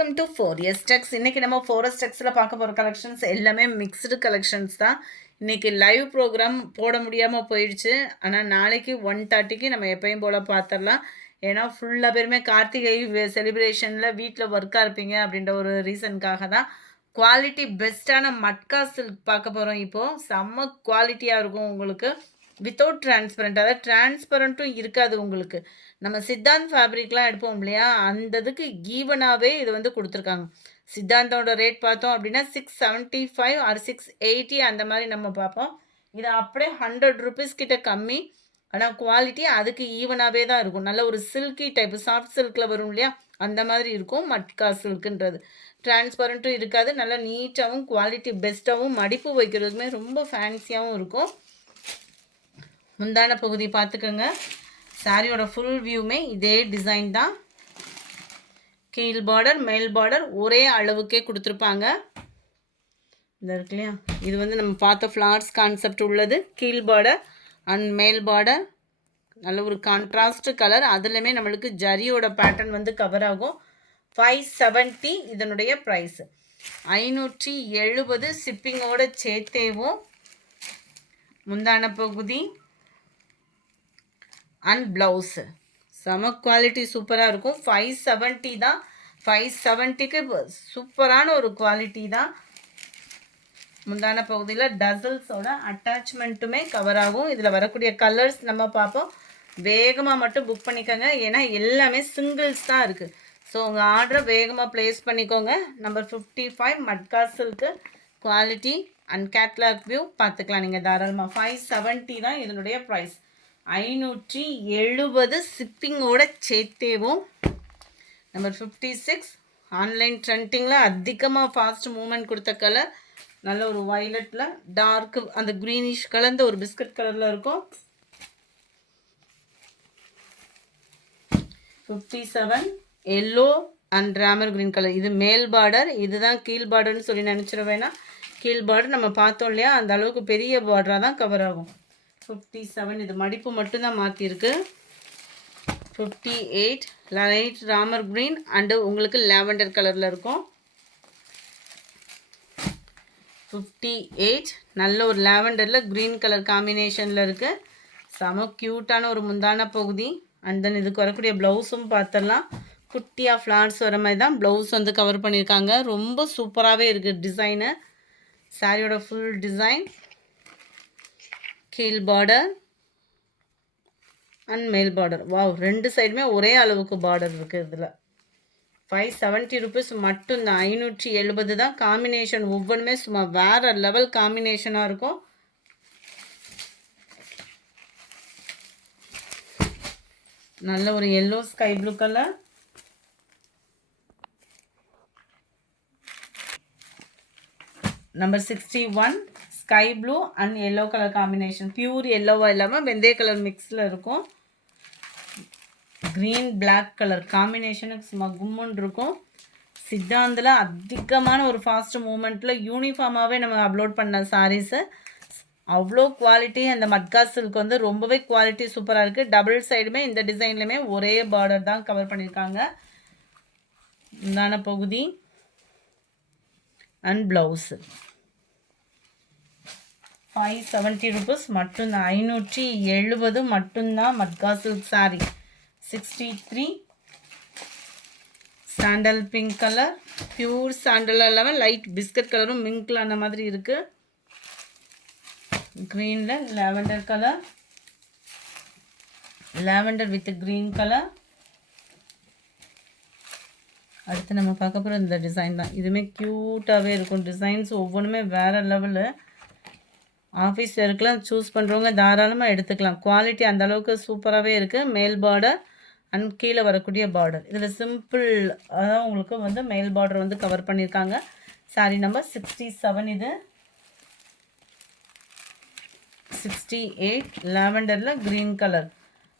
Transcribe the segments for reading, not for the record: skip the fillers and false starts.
Welcome to 4S Tex. இன்னைக்கு நம்ம 4S Texல பார்க்க போகிற கலெக்ஷன்ஸ் எல்லாமே மிக்ஸ்டு கலெக்ஷன்ஸ் தான். இன்னைக்கு லைவ் ப்ரோக்ராம் போட முடியாமல் போயிடுச்சு. ஆனால் நாளைக்கு 1:30க்கு நம்ம எப்பயும் போல் பார்த்துடலாம். ஏன்னா ஃபுல்லாக பேருமே கார்த்திகை செலிப்ரேஷனில் வீட்டில் ஒர்க்காக இருப்பீங்க அப்படின்ற ஒரு ரீசனுக்காக தான். குவாலிட்டி பெஸ்ட்டான மட்கா சில்க் பார்க்க போகிறோம். இப்போது செம்ம குவாலிட்டியாக இருக்கும் உங்களுக்கு. வித்தவுட் டிரான்ஸ்பரண்ட், அதாவது டிரான்ஸ்பரண்ட்டும் இருக்காது உங்களுக்கு. நம்ம சித்தாந்த் ஃபேப்ரிக்லாம் எடுப்போம் இல்லையா, அந்த இதுக்கு ஈவனாகவே இது வந்து கொடுத்துருக்காங்க. சித்தாந்தோட ரேட் பார்த்தோம் அப்படின்னா 675 ஆர் 680 அந்த மாதிரி நம்ம பார்ப்போம். இது அப்படியே 100 rupees கிட்ட கம்மி. ஆனால் குவாலிட்டி அதுக்கு ஈவனாகவே தான் இருக்கும். நல்ல ஒரு சில்கி டைப்பு, சாஃப்ட் சில்கில் வரும் இல்லையா, அந்த மாதிரி இருக்கும் மட்கா சில்க்குன்றது. டிரான்ஸ்பரண்ட்டும் இருக்காது, நல்லா நீட்டாகவும் குவாலிட்டி பெஸ்ட்டாகவும், மடிப்பு வைக்கிறதுக்குமே ரொம்ப ஃபேன்சியாகவும் இருக்கும். முந்தான பகுதி பார்த்துக்கோங்க. சாரியோட ஃபுல் வியூமே இதே டிசைன் தான். கீழ் பார்டர் மேல் பார்டர் ஒரே அளவுக்கே கொடுத்துருப்பாங்க. இந்த இருக்கு இல்லையா, இது வந்து நம்ம பார்த்த ஃப்ளார்ஸ் கான்செப்ட் உள்ளது. கீழ் பார்டர் அண்ட் மேல் பார்டர் நல்ல ஒரு கான்ட்ராஸ்ட் கலர். அதுலேயுமே நம்மளுக்கு ஜரியோட பேட்டர்ன் வந்து கவர் ஆகும். 570 இதனுடைய ப்ரைஸ். 570 ஷிப்பிங்கோட சேர்த்தேவும். முந்தான பகுதி அண்ட் ப்ளவுஸு செம குவாலிட்டி சூப்பராக இருக்கும். 570 தான். 570க்கு சூப்பரான ஒரு குவாலிட்டி தான். முந்தான பகுதியில் டசல்ஸோட அட்டாச்மெண்ட்டுமே கவர் ஆகும். இதில் வரக்கூடிய கலர்ஸ் நம்ம பார்ப்போம். வேகமாக மட்டும் புக் பண்ணிக்கோங்க, ஏன்னா எல்லாமே சிங்கிள்ஸ் தான் இருக்குது. ஸோ உங்கள் ஆர்டரை வேகமாக ப்ளேஸ் பண்ணிக்கோங்க. Number 55 matka silk. Quality and catalogue view பார்த்துக்கலாம் நீங்கள் தாராளமாக. 570 தான் இதனுடைய ப்ரைஸ். 570 ஷிப்பிங்கோட சேர்த்தேவும். நம்பர் 56 ஆன்லைன் ட்ரெண்டிங்கில் அதிகமாக ஃபாஸ்ட் மூமெண்ட் கொடுத்த கலர். நல்ல ஒரு வயலட்டில் டார்க்கு அந்த க்ரீனிஷ் கலந்த ஒரு பிஸ்கட் கலரில் இருக்கும். 57 yellow and Ramar green colour. இது மேல் பார்டர், இதுதான் கீழ் பார்டர்னு சொல்லி நினச்சிட வேணாம். கீழ் பார்டர் நம்ம பார்த்தோம் இல்லையா, அந்த அளவுக்கு பெரிய பார்டராக தான் கவர் ஆகும். 57 இது மடிப்பு மட்டும்தான் மாற்றிருக்கு. 58 லைட் ராமர் க்ரீன் அண்டு உங்களுக்கு லாவெண்டர் கலரில் இருக்கும். 58 நல்ல ஒரு லாவெண்டரில் க்ரீன் கலர் காம்பினேஷனில் இருக்குது. செம க்யூட்டான ஒரு முந்தான பகுதி. அண்ட் தென் இதுக்கு வரக்கூடிய ப்ளவுஸும் பார்த்துடலாம். குட்டியாக ஃப்ளார்ஸ் வர மாதிரி தான் ப்ளவுஸ் வந்து கவர் பண்ணியிருக்காங்க. ரொம்ப சூப்பராகவே இருக்குது டிசைனு. சாரியோட ஃபுல் டிசைன். கீழ் பார்டர் அண்ட் மேல் பார்டர். வாவ், ரெண்டு சைடுமே ஒரே அளவுக்கு பார்டர் இருக்குது இதில். 570 rupees மட்டும்தான். 570 தான். காம்பினேஷன் ஒவ்வொன்றுமே சும்மா வேறு லெவல் காம்பினேஷனாக இருக்கும். நல்ல ஒரு yellow sky blue colour. Number 61 sky blue and yellow colour combination. Pure எல்லோவாக இல்லாமல் வெந்தய கலர் மிக்ஸில் இருக்கும். க்ரீன் பிளாக் கலர் காம்பினேஷனுக்கு சும்மா கும்முன்னு இருக்கும். சித்தாந்தில் அதிகமான ஒரு ஃபாஸ்ட் மூமெண்ட்டில் யூனிஃபார்மாகவே நம்ம அப்லோட் பண்ண சாரீஸு. அவ்வளோ குவாலிட்டி. அந்த மட்கா சில்க் வந்து ரொம்பவே குவாலிட்டி சூப்பராக இருக்குது. டபுள் சைடுமே இந்த டிசைன்லையுமே ஒரே பார்டர் தான் கவர் பண்ணியிருக்காங்க. இந்தான பகுதி அண்ட் ப்ளவுஸு. 570 rupees மட்டும்தான். 570 மட்டும்தான் matka silk sorry. 63 sandal pink colour. Pure sandal இல்லாமல் லைட் பிஸ்கட் கலரும் மிங்க்ல அந்த மாதிரி இருக்குது. க்ரீனில் lavender colour, lavender with green colour. அடுத்து நம்ம பார்க்க போகிற இந்த டிசைன் தான். இதுவுமே க்யூட்டாகவே இருக்கும். டிசைன்ஸ் ஒவ்வொன்றுமே வேறு லெவலு. ஆஃபீஸ் வேர்க்கெலாம் சூஸ் பண்ணுறவங்க தாராளமாக எடுத்துக்கலாம். குவாலிட்டி அந்த அளவுக்கு சூப்பராகவே இருக்குது. மேல் பார்டர் அண்ட் கீழே வரக்கூடிய பார்டர். இதில் சிம்பிள் அதான் உங்களுக்கு வந்து மேல் பார்டர் வந்து கவர் பண்ணியிருக்காங்க. சாரி நம்பர் 67 இது. 68 லாவெண்டரில் க்ரீன் கலர்.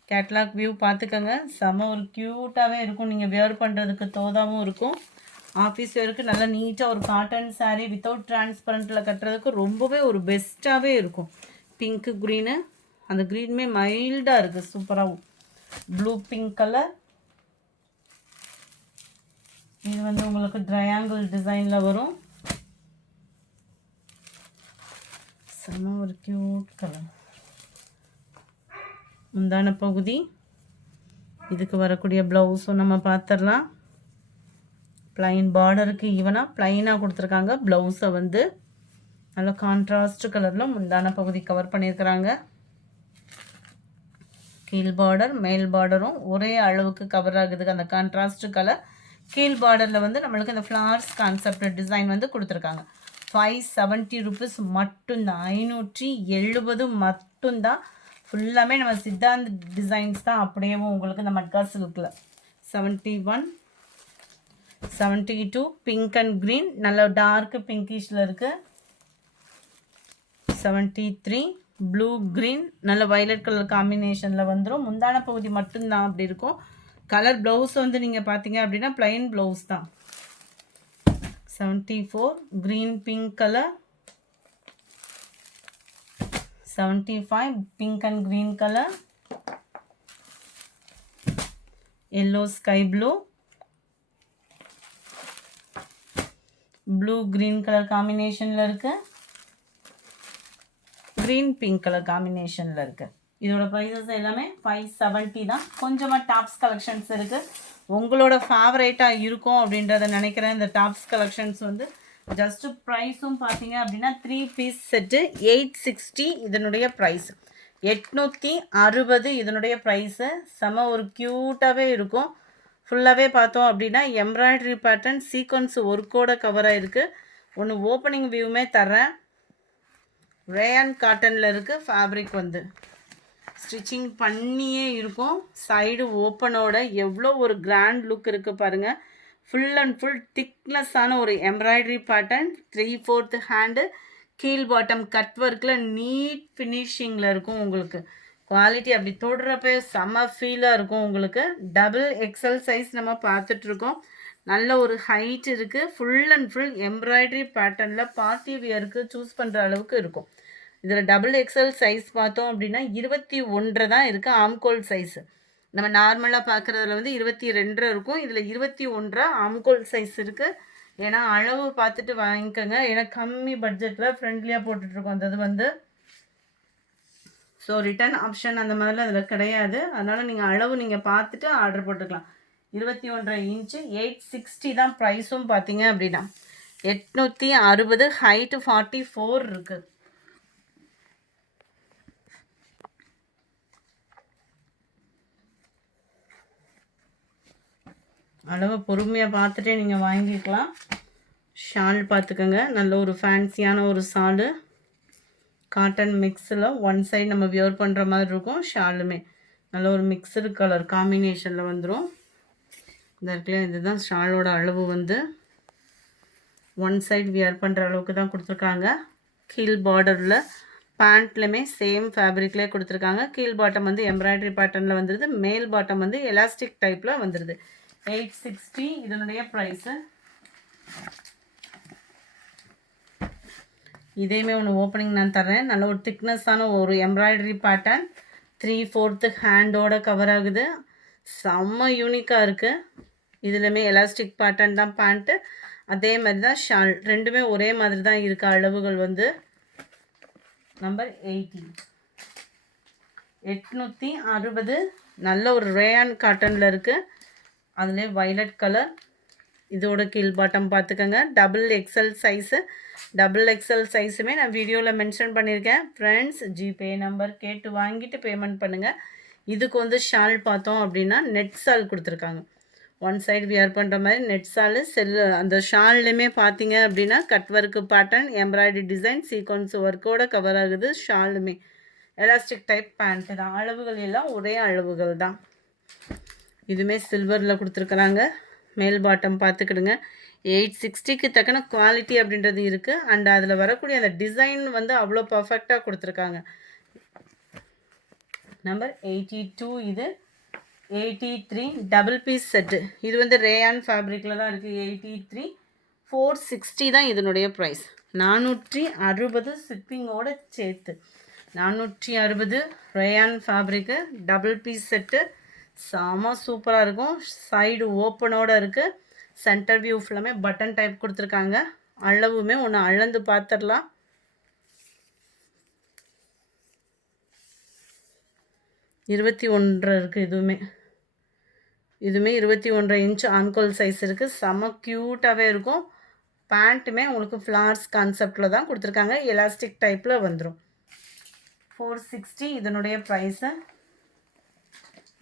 கேட்லாக் வியூ பார்த்துக்கோங்க. செம ஒரு க்யூட்டாகவே இருக்கும். நீங்கள் வியர் பண்ணுறதுக்கு தோதாகவும் இருக்கும். ஆஃபீஸ் வேருக்கு நல்லா நீட்டாக ஒரு காட்டன் சாரீ வித்தவுட் டிரான்ஸ்பரண்ட்டில் கட்டுறதுக்கு ரொம்பவே ஒரு பெஸ்ட்டாகவே இருக்கும். பிங்க்கு க்ரீனு, அந்த க்ரீனுமே மைல்டாக இருக்குது சூப்பராகவும். ப்ளூ பிங்க் கலர், இது வந்து உங்களுக்கு ட்ரையாங்கிள் டிசைனில் வரும். செம்ம ஒரு க்யூட் கலர். முந்தான பகுதி, இதுக்கு வரக்கூடிய ப்ளவுஸும் நம்ம பார்த்துடலாம். ப்ளைன் பார்டருக்கு ஈவனாக ப்ளைனாக கொடுத்துருக்காங்க. ப்ளவுஸை வந்து நல்ல கான்ட்ராஸ்ட் கலரில் முந்தான பகுதி கவர் பண்ணியிருக்கிறாங்க. கீழ் பார்டர் மேல் பார்டரும் ஒரே அளவுக்கு கவர் ஆகுதுக்கு அந்த கான்ட்ராஸ்ட் கலர். கீழ் பார்டரில் வந்து நம்மளுக்கு இந்த ஃப்ளவர்ஸ் கான்செப்ட் டிசைன் வந்து கொடுத்துருக்காங்க. 570 ருபீஸ் மட்டும்தான், 570 மட்டும்தான். ஃபுல்லாமே நம்ம சித்தாந்த் டிசைன்ஸ் தான். அப்படியே உங்களுக்கு இந்த மட்கா சில்கில் 71, 72 பிங்க் அண்ட் க்ரீன், நல்ல டார்க் பிங்கிஷில் இருக்குது. 73 ப்ளூ க்ரீன், நல்ல வயலட் கலர் காம்பினேஷனில் வந்துடும். முந்தான பகுதி மட்டும்தான் அப்படி இருக்கும். கலர் ப்ளவுஸ் வந்து நீங்கள் பார்த்தீங்க அப்படின்னா ப்ளைன் ப்ளவுஸ் தான். 74 green pink colour, 75 pink and green colour, yellow sky blue, blue green colour காம்பினேஷனில் இருக்குது. க்ரீன் பிங்க் கலர் காம்பினேஷனில் இருக்குது. இதோட ப்ரைஸஸ் எல்லாமே 570 தான். கொஞ்சமாக டாப்ஸ் கலெக்ஷன்ஸ் இருக்குது. உங்களோட ஃபேவரேட்டாக இருக்கும் அப்படின்றத நினைக்கிறேன். இந்த டாப்ஸ் கலெக்ஷன்ஸ் வந்து ஜஸ்ட்டு ப்ரைஸும் பார்த்தீங்க அப்படின்னா 3 பீஸ் செட்டு 860 இதனுடைய ப்ரைஸ். 860 இதனுடைய ப்ரைஸு. செம ஒரு க்யூட்டாகவே இருக்கும். ஃபுல்லாகவே பார்த்தோம் அப்படின்னா எம்ப்ராய்டரி பேட்டர்ன் சீக்வன்ஸ் ஒர்க்கோட கவராக இருக்குது. ஒன்று ஓப்பனிங் வியூமே தர்றேன். ரேயான் காட்டனில் இருக்குது. ஃபேப்ரிக் வந்து ஸ்டிச்சிங் பண்ணியே இருக்கும். சைடு ஓப்பனோட எவ்வளோ ஒரு கிராண்ட் லுக் இருக்குது பாருங்கள். ஃபுல் அண்ட் ஃபுல் திக்னஸ்ஸான ஒரு எம்ப்ராய்டரி பேட்டர்ன். 3/4 ஹேண்டு, கீழ் பாட்டம் கட் ஒர்க்கில் நீட் ஃபினிஷிங்கில் இருக்கும். உங்களுக்கு குவாலிட்டி அப்படி தொடுறப்ப செம்ம ஃபீலாக இருக்கும். உங்களுக்கு டபுள் எக்ஸல் சைஸ் நம்ம பார்த்துட்ருக்கோம். நல்ல ஒரு ஹைட் இருக்குது. ஃபுல் அண்ட் ஃபுல் எம்ப்ராய்டரி பேட்டர்னில் பார்ட்டி வியருக்கு சூஸ் பண்ணுற அளவுக்கு இருக்கும். இதில் டபுள் எக்ஸல் சைஸ் பார்த்தோம் அப்படின்னா 21 தான் இருக்குது. ஆம்கோல் சைஸு நம்ம நார்மலாக பார்க்குறதுல வந்து 22 இருக்கும். இதில் 21 ஆம்கோல் சைஸ் இருக்குது. ஏன்னா அளவு பார்த்துட்டு வாங்கிக்கோங்க. ஏன்னா கம்மி பட்ஜெட்டில் ஃப்ரெண்ட்லியாக போட்டுட்ருக்கோம். அந்த இது வந்து ஸோ ரிட்டர்ன் ஆப்ஷன் அந்த மாதிரிலாம் அதில் கிடையாது. அதனால் நீங்கள் அளவு நீங்கள் பார்த்துட்டு ஆர்டர் போட்டுக்கலாம். 21 இன்ச்சு 860 தான் ப்ரைஸும் பார்த்தீங்க அப்படின்னா. 860 ஹைட்டு 44 இருக்குது. அளவு பொறுமையாக பார்த்துட்டே நீங்கள் வாங்கிக்கலாம். ஷால் பார்த்துக்கோங்க. நல்ல ஒரு ஃபேன்சியான ஒரு ஷாலு. காட்டன் மிக்ஸில் ஒன் சைடு நம்ம வியர் பண்ணுற மாதிரி இருக்கும். ஷாலுமே நல்ல ஒரு மிக்சடு கலர் காம்பினேஷனில் வந்துடும். இந்த இருக்குல்ல, இதுதான் ஷாலோட அளவு வந்து ஒன் சைடு வியர் பண்ணுற அளவுக்கு தான் கொடுத்துருக்காங்க. கீழ் பார்டரில் பேண்ட்லையுமே சேம் ஃபேப்ரிக்லேயே கொடுத்துருக்காங்க. கீழ் பாட்டம் வந்து எம்ப்ராய்டரி பேட்டர்னில் வந்துடுது. மேல் பாட்டம் வந்து எலாஸ்டிக் டைப்பில் வந்துடுது. 860 இதனுடைய ப்ரைஸு. இதேமே ஒன்று ஓப்பனிங் நான் தர்றேன். நல்ல ஒரு திக்னஸ்ஸான ஒரு எம்ப்ராய்டரி பேட்டர்ன் 3/4 ஹேண்டோட கவர் ஆகுது. செம்ம யூனிக்காக இருக்குது. இதுலையுமே எலாஸ்டிக் பேட்டர்ன் தான் பேண்ட்டு. அதே மாதிரி தான் ஷால். ரெண்டுமே ஒரே மாதிரி தான் இருக்குது. அளவுகள் வந்து நம்பர் 80. 860 நல்ல ஒரு ரேயான் காட்டனில் இருக்குது. அதிலே வைலட் கலர். இதோட கீழ் பாட்டம் பார்த்துக்கோங்க. Double XL size. Double XL சைஸுமே நான் வீடியோவில் மென்ஷன் பண்ணியிருக்கேன். ஃப்ரெண்ட்ஸ் ஜிபே நம்பர் கேட்டு வாங்கிட்டு பேமெண்ட் பண்ணுங்கள். இதுக்கு வந்து ஷால் பார்த்தோம் அப்படின்னா நெட் ஷால் கொடுத்துருக்காங்க. ஒன் சைடு வியர் பண்ணுற மாதிரி நெட் ஷாலு. அந்த ஷால்லையுமே பார்த்தீங்க அப்படின்னா cut work pattern embroidery design sequins ஒர்க்கோட கவர் ஆகுது. ஷாலுமே எலாஸ்டிக் டைப் பேண்ட்டு தான். அளவுகள் எல்லாம் ஒரே அளவுகள் தான். இதுவுமே சில்வரில் கொடுத்துருக்குறாங்க. மேல் பாட்டம் பார்த்துக்கிடுங்க. 860க்கு தக்கன குவாலிட்டி அப்படின்றது இருக்குது. அண்ட் அதில் வரக்கூடிய அந்த டிசைன் வந்து அவ்வளோ பர்ஃபெக்டாக கொடுத்துருக்காங்க. நம்பர் 82 இது. 83 டபுள் பீஸ் செட்டு. இது வந்து ரேயான் ஃபேப்ரிக்கில் தான் இருக்குது. 83 460 தான் இதனுடைய ப்ரைஸ். 460 ஷிப்பிங்கோட சேர்த்து 460 rayon fabric double piece set. செம சூப்பராக இருக்கும். சைடு ஓப்பனோடு இருக்குது. சென்டர் வியூ ஃபுல்லாமே பட்டன் டைப் கொடுத்துருக்காங்க. அளவுமே ஒன்று அளந்து பார்த்துடலாம். 21 இருக்குது. இதுவுமே 21 இன்ச் ஆம்கோல் சைஸ் இருக்குது. செம்ம க்யூட்டாகவே இருக்கும். பேண்ட்டுமே உங்களுக்கு ஃப்ளார்ஸ் கான்செப்டில் தான் கொடுத்துருக்காங்க. எலாஸ்டிக் டைப்பில் வந்துடும். 460 இதனுடைய ப்ரைஸு.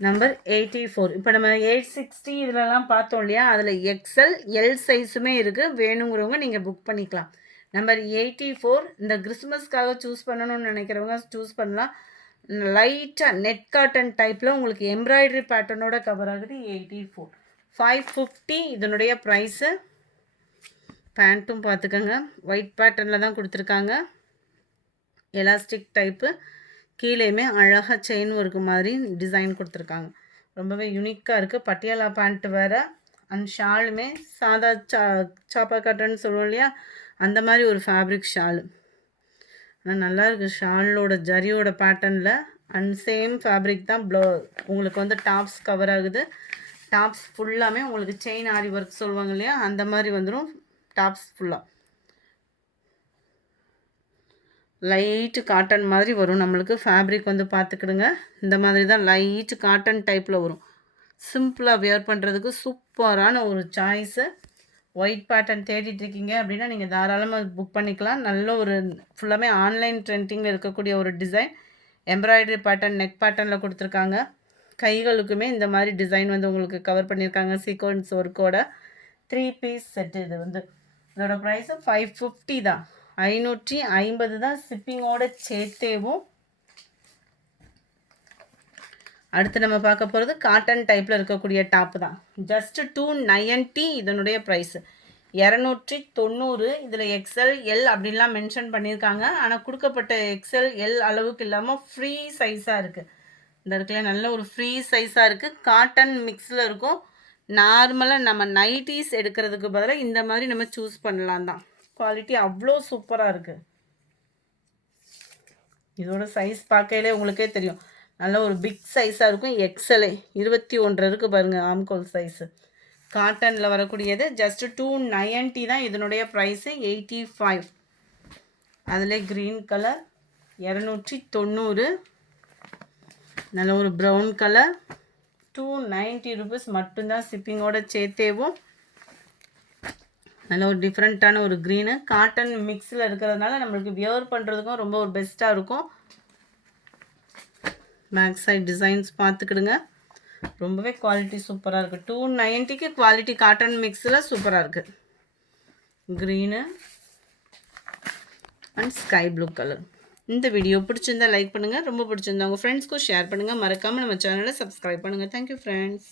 நம்பர் 84. இப்போ நம்ம 860 இதிலலாம் பார்த்தோம் இல்லையா, அதில் எக்ஸ்எல் எல் சைஸுமே இருக்குது. வேணுங்கிறவங்க நீங்கள் புக் பண்ணிக்கலாம். நம்பர் 84 இந்த கிறிஸ்மஸ்க்காக சூஸ் பண்ணணும்னு நினைக்கிறவங்க சூஸ் பண்ணலாம். லைட்டாக நெட் காட்டன் டைப்பில் உங்களுக்கு எம்ப்ராய்டரி பேட்டர்னோட கவர் ஆகுது. 84. 550 இதனுடைய ப்ரைஸு. பேண்ட்டும் பார்த்துக்கோங்க, ஒயிட் பேட்டர்னில் தான் கொடுத்துருக்காங்க. Elastic type. கீழேயுமே அழகாக செயின் ஒர்க்கு மாதிரி டிசைன் கொடுத்துருக்காங்க. ரொம்பவே யூனிக்காக இருக்குது. பட்டியாலா பேண்ட்டு வேறு. அண்ட் ஷாலுமே சாதா சாப்பா காட்டன்னு சொல்லுவோம் இல்லையா, அந்த மாதிரி ஒரு ஃபேப்ரிக் ஷாலு. ஆனால் நல்லாயிருக்கு. ஷாலோட ஜரியோட பேட்டர்னில் அண்ட் சேம் ஃபேப்ரிக் தான் உங்களுக்கு வந்து டாப்ஸ் கவர் ஆகுது. டாப்ஸ் ஃபுல்லாமே உங்களுக்கு செயின் ஆரி ஒர்க் சொல்லுவாங்க இல்லையா, அந்த மாதிரி வந்துடும் டாப்ஸ் ஃபுல்லாக. லைட்டு காட்டன் மாதிரி வரும். நம்மளுக்கு ஃபேப்ரிக் வந்து பார்த்துக்கிடுங்க. இந்த மாதிரி தான் லைட்டு காட்டன் டைப்பில் வரும். சிம்பிளாக வியர் பண்ணுறதுக்கு சூப்பரான ஒரு சாய்ஸு. ஒயிட் பேட்டர்ன் தேடிட்டுருக்கீங்க அப்படின்னா நீங்கள் தாராளமாக புக் பண்ணிக்கலாம். நல்ல ஒரு ஃபுல்லாமே ஆன்லைன் ட்ரெண்டிங்கில் இருக்கக்கூடிய ஒரு டிசைன். எம்ப்ராய்டரி பேட்டர்ன் நெக் பேட்டர்னில் கொடுத்துருக்காங்க. கைகளுக்குமே இந்த மாதிரி டிசைன் வந்து உங்களுக்கு கவர் பண்ணியிருக்காங்க சீக்வன்ஸ் ஒர்க்கோட. 3 piece set. இது வந்து இதோட ப்ரைஸு 550 தான். 550 தான் ஷிப்பிங்கோட சேர்த்தேவும். அடுத்து நம்ம பார்க்க போகிறது காட்டன் டைப்பில் இருக்கக்கூடிய டாப்பு தான். ஜஸ்ட்டு 290 இதனுடைய ப்ரைஸு. 290. இதில் எக்ஸ்எல் எல் அப்படின்லாம் மென்ஷன் பண்ணியிருக்காங்க. ஆனால் கொடுக்கப்பட்ட எக்ஸ்எல் எல் அளவுக்கு இல்லாமல் ஃப்ரீ சைஸாக இருக்குது. இந்த இடத்துல நல்ல ஒரு ஃப்ரீ சைஸாக இருக்குது. காட்டன் மிக்ஸில் இருக்கும். நார்மலாக நம்ம நைட்டிஸ் எடுக்கிறதுக்கு பதிலாக இந்த மாதிரி நம்ம சூஸ் பண்ணலாம் தான். குவாலிட்டி அவ்வளோ சூப்பராக இருக்குது. இதோட சைஸ் பார்க்கையிலே உங்களுக்கே தெரியும், நல்ல ஒரு பிக் சைஸாக இருக்கும். எக்ஸ்எல்ஏ 21 இருக்குது பாருங்கள் ஆம்கோல் சைஸு. காட்டனில் வரக்கூடியது. ஜஸ்ட்டு 290 தான் இதனுடைய ப்ரைஸு. 85. அதில் க்ரீன் கலர் 290. நல்ல ஒரு ப்ரௌன் கலர் 290 ருபீஸ் மட்டும்தான் ஷிப்பிங்கோட சேர்த்தேவும். நல்ல ஒரு டிஃப்ரெண்ட்டான ஒரு க்ரீனு. காட்டன் மிக்ஸில் இருக்கிறதுனால நம்மளுக்கு வியர் பண்ணுறதுக்கும் ரொம்ப ஒரு பெஸ்ட்டாக இருக்கும். பேக் சைட் டிசைன்ஸ் பார்த்துக்கிடுங்க. ரொம்பவே குவாலிட்டி சூப்பராக இருக்குது. 290க்கு குவாலிட்டி காட்டன் மிக்ஸில் சூப்பராக இருக்குது. Green and sky blue colour. இந்த வீடியோ பிடிச்சிருந்தா லைக் பண்ணுங்கள். ரொம்ப பிடிச்சிருந்தா உங்கள் ஃப்ரெண்ட்ஸ்க்கும் ஷேர் பண்ணுங்கள். மறக்காமல் நம்ம சேனலை சப்ஸ்கிரைப் பண்ணுங்கள். Thank you friends.